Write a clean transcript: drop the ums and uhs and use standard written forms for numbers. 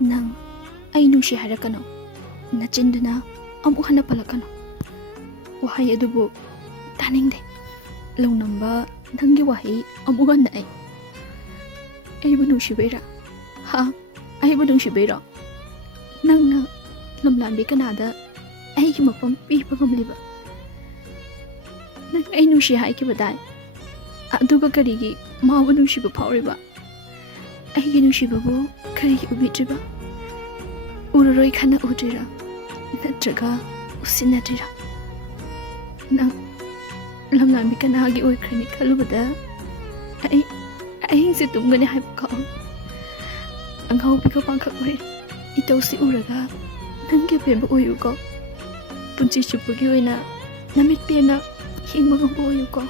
Nang ay nungsi harakano. Nachinduna amuk hana palakano. Wahai adubu taningde. Launamba nanggi wahai amuk hana ay. Aybu nungsi beira. Ha, aybu nungsi beira. Nangna lamlambi kanada aygi mapam pipa ngamliba. Nang ay nungsi hai ki badai. Aduga karigi mabu nungsi ba phawriba. Aygi nungsi babu karigi ubitriba. Ururoi khana udrira. Natraga usinadrira. Nang lamlambi kanagi oikrani kalubada. Aying se tumgani hai ka. Angau biko pangka oi. Itosi uraga nangge pemba oyu ko. Punchi chupagi oina namit pena hingma ngabo oyu ko.